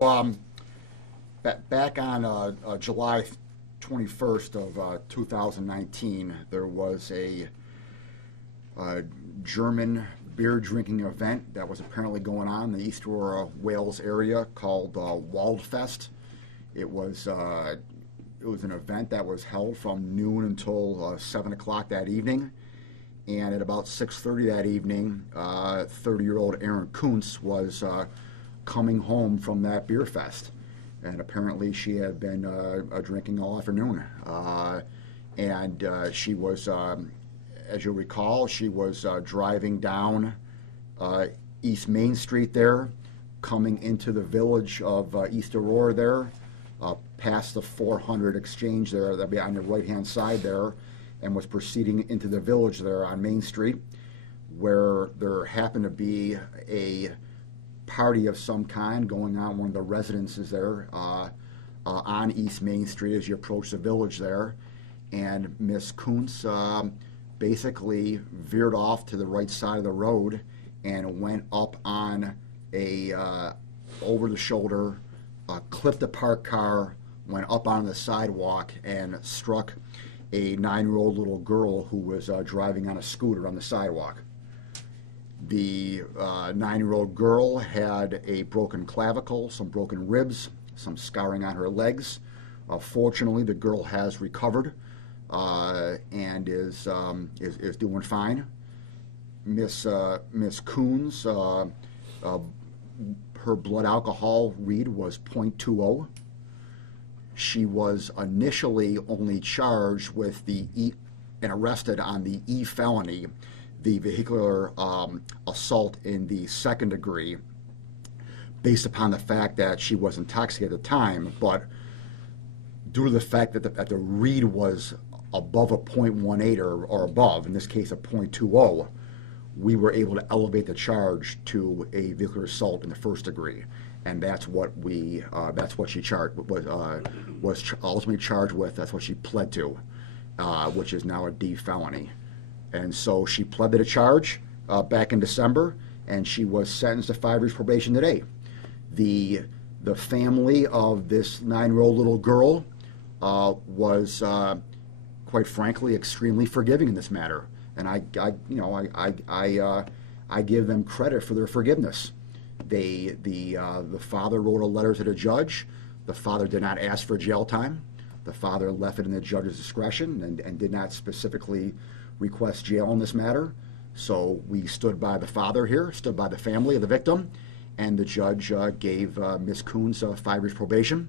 Um, back on July 21st of 2019, there was a German beer drinking event that was apparently going on in the East Aurora, Wales area called Waldfest. It was an event that was held from noon until 7 o'clock that evening. And at about 6:30 that evening, 30-year-old Erin Kuntz was coming home from that beer fest. And apparently she had been drinking all afternoon. And she was, as you'll recall, she was driving down East Main Street there, coming into the village of East Aurora there, past the 400 exchange there, that'd be on the right-hand side there, and was proceeding into the village there on Main Street, where there happened to be a party of some kind going on in one of the residences there on East Main Street as you approach the village there. And Miss Kuntz basically veered off to the right side of the road and went up on a over the shoulder, clipped a parked car, went up on the sidewalk and struck a 9-year-old little girl who was driving on a scooter on the sidewalk. The 9-year-old girl had a broken clavicle, some broken ribs, some scarring on her legs. Fortunately, the girl has recovered and is doing fine. Miss Kuntz, her blood alcohol read was 0.20. She was initially only charged with and arrested on the E felony, the vehicular assault in the second degree, based upon the fact that she was intoxicated at the time. But due to the fact that the read was above a 0.18 or above, in this case a 0.20, we were able to elevate the charge to a vehicular assault in the first degree, and that's what she was ultimately charged with. That's what she pled to, which is now a D felony. And so she pled to the charge back in December, and she was sentenced to 5 years probation today. The family of this 9-year-old little girl was, quite frankly, extremely forgiving in this matter, and I give them credit for their forgiveness. The father wrote a letter to the judge. The father did not ask for jail time. The father left it in the judge's discretion and did not specifically request jail in this matter. So we stood by the father here, stood by the family of the victim, and the judge gave Miss Kuntz 5 years probation.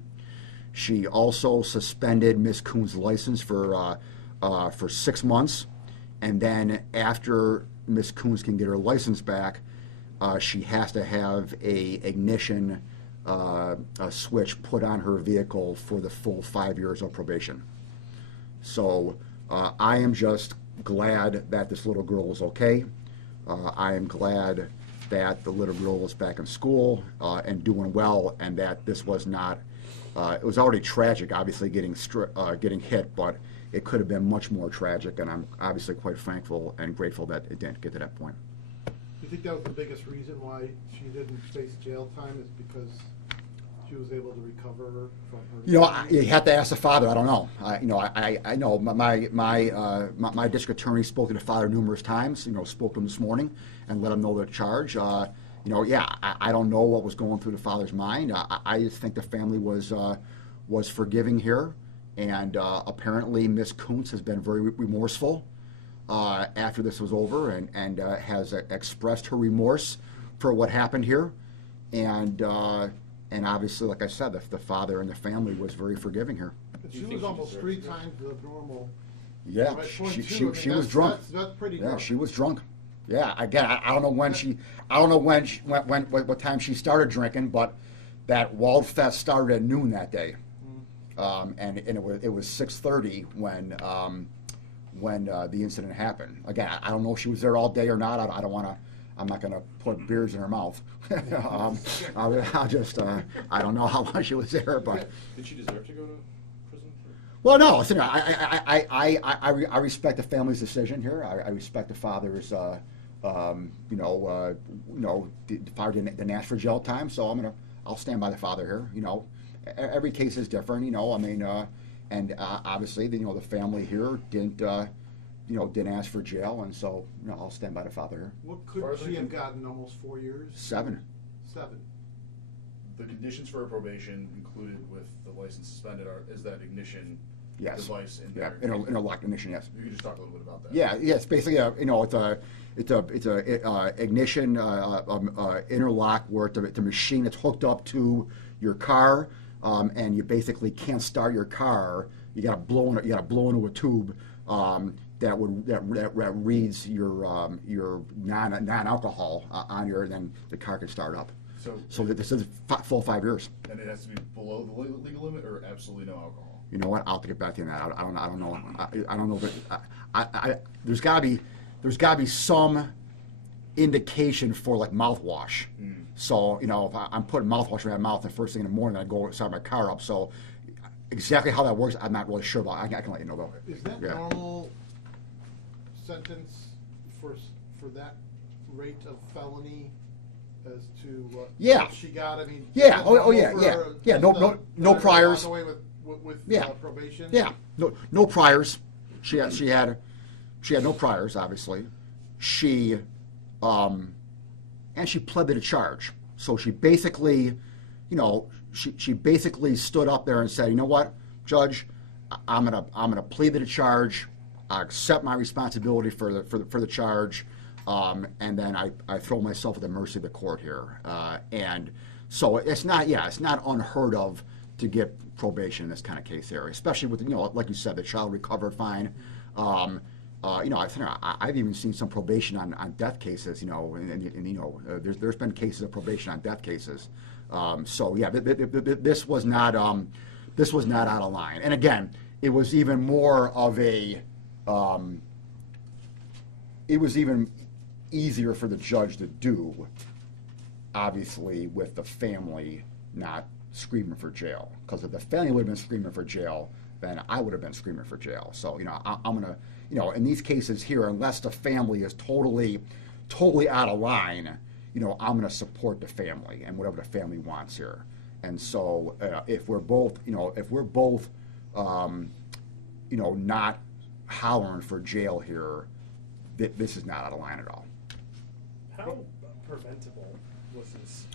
She also suspended Miss Kuntz's license for 6 months, and then after Miss Kuntz can get her license back, she has to have a ignition switch put on her vehicle for the full 5 years of probation. So I am just glad that this little girl is okay. I am glad that the little girl is back in school and doing well, and that this was not. It was already tragic, obviously getting hit, but it could have been much more tragic, and I'm obviously quite thankful and grateful that it didn't get to that point. Do you think that was the biggest reason why she didn't face jail time, is because she was able to recover from her? You have to ask the father. I don't know. I know my district attorney spoke to the father numerous times. Spoke to him this morning and let him know the charge. I don't know what was going through the father's mind. I just think the family was forgiving here, and apparently Miss Kuntz has been very remorseful after this was over, and has expressed her remorse for what happened here, and obviously, like I said, the father and the family was very forgiving here. But she was almost 3 times the normal. Yeah, Right, she was drunk. That's pretty Yeah, good. she was drunk. Yeah, again, I don't know what time she started drinking, but that Waldfest started at noon that day, and it was 6:30 when the incident happened. Again, I don't know if she was there all day or not. I don't want to. I'm not going to put beers in her mouth. I'll just, I don't know how long she was there, but. Did she deserve to go to prison? Well, no. Listen, I respect the family's decision here. I respect the father's, the father didn't ask for jail time, so I'm I'll stand by the father here. Every case is different. I mean, and obviously, the family here didn't ask for jail, and so I'll stand by the father here. What could she have gotten? Almost 4 years. 7. 7. The conditions for a probation included with the license suspended is that ignition Yes. device in Yeah, there. interlock ignition. Yes. You could just talk a little bit about that. Yeah, it's basically it's a ignition interlock where it's a machine that's hooked up to your car, and you basically can't start your car. You got to blow into a tube that reads your non-alcohol on your, then the car can start up. So this is full 5 years. And it has to be below the legal limit or absolutely no alcohol. You know what? I'll have to get back to you on that. I don't know. I don't know. But there's got to be some indication for like mouthwash. So if I'm putting mouthwash in my mouth the first thing in the morning, I go start my car up. So exactly how that works, I'm not really sure about. I can let you know though. Is that normal sentence for that rate of felony? As to what she got, I mean, yeah, yeah. No priors. Away with probation. Yeah, no priors. She had no priors, obviously. And she pled to the charge. So she basically, she basically stood up there and said, you know what, Judge, I'm gonna plead to the charge. I accept my responsibility for the charge. And then I throw myself at the mercy of the court here. And so it's not unheard of to get probation in this kind of case area, especially with, like you said, the child recovered fine. I've even seen some probation on death cases, and there's been cases of probation on death cases. So yeah, this was not out of line. And again, it was even more of a, it was even easier for the judge to do, obviously, with the family not screaming for jail. Because if the family would have been screaming for jail, then I would have been screaming for jail. So, I'm going to, in these cases here, unless the family is totally out of line, I'm going to support the family and whatever the family wants here. And so if we're both not hollering for jail here, this is not out of line at all. How preventable was this?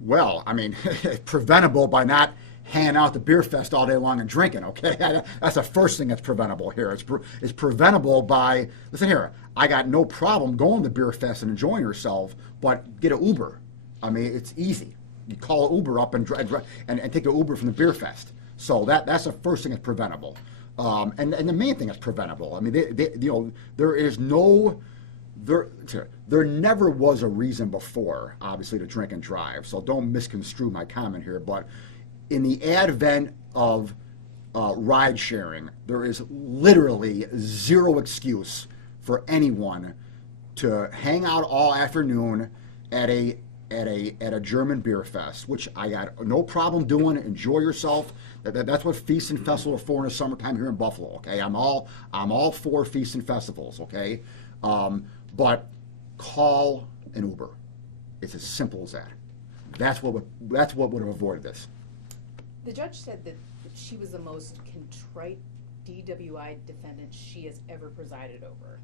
Well, I mean, preventable by not hanging out at the beer fest all day long and drinking, okay? That's the first thing that's preventable here. It's preventable by, listen here, I got no problem going to the beer fest and enjoying yourself, but get an Uber. I mean, it's easy. You call an Uber up and take an Uber from the beer fest. So that's the first thing that's preventable. And the main thing that's preventable. I mean, there is no... There never was a reason before, obviously, to drink and drive. So don't misconstrue my comment here. But in the advent of ride sharing, there is literally zero excuse for anyone to hang out all afternoon at a German beer fest, which I got no problem doing. Enjoy yourself. That's what feasts and festivals are for in the summertime here in Buffalo. Okay, I'm all for feasts and festivals. Okay. But call an Uber. It's as simple as that. That's what would have avoided this. The judge said that she was the most contrite DWI defendant she has ever presided over.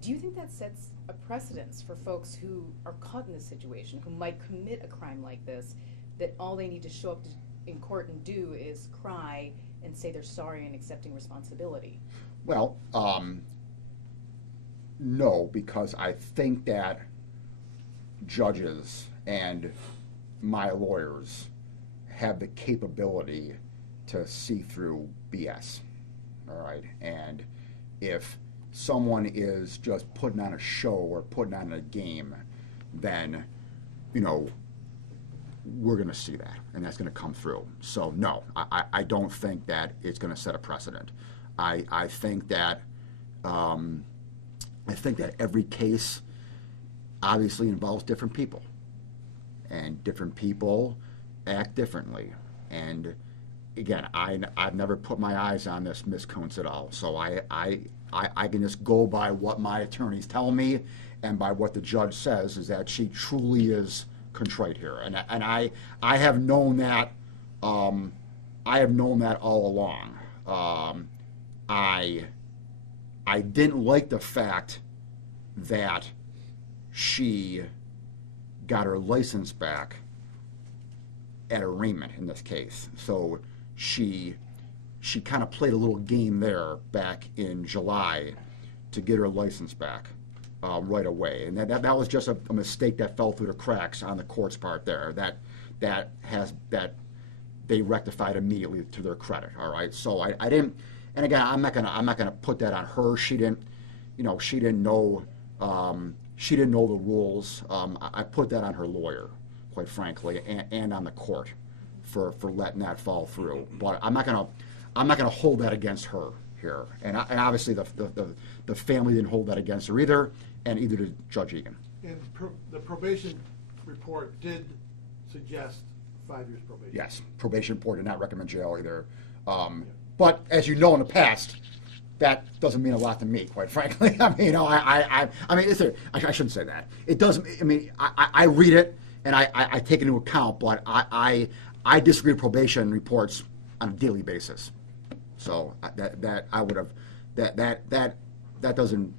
Do you think that sets a precedence for folks who are caught in this situation, who might commit a crime like this, that all they need to show up in court and do is cry and say they're sorry and accepting responsibility? Well, no, because I think that judges and my lawyers have the capability to see through BS. All right, and if someone is just putting on a show or putting on a game, then we're going to see that, and that's going to come through. So no, I don't think that it's going to set a precedent. I think that every case obviously involves different people, and different people act differently. And again, I've never put my eyes on this Miss Kuntz at all, so I can just go by what my attorneys tell me and by what the judge says, is that she truly is contrite here, and I have known that. I have known that all along. I didn't like the fact that she got her license back at arraignment in this case. So she kind of played a little game there back in July to get her license back right away, and that was just a mistake that fell through the cracks on the court's part there. That they rectified immediately to their credit. All right, so I didn't, and again, I'm not gonna put that on her. She didn't know. She didn't know the rules. I put that on her lawyer, quite frankly, and on the court for letting that fall through. But I'm not gonna hold that against her here, and obviously the family didn't hold that against her either, and either did Judge Egan. And the probation report did suggest 5 years probation. Yes, probation report did not recommend jail either. But as you know, in the past, that doesn't mean a lot to me, quite frankly. I mean, I mean, I shouldn't say that. It doesn't. I mean, I read it and I take it into account, but I disagree with probation reports on a daily basis. So that I would have that doesn't.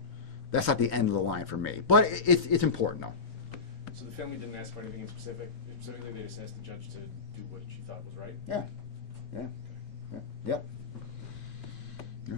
That's not the end of the line for me, but it's important though. So the family didn't ask for anything in specific. Specifically, they just asked the judge to do what she thought was right. Yeah. Yep. Yeah.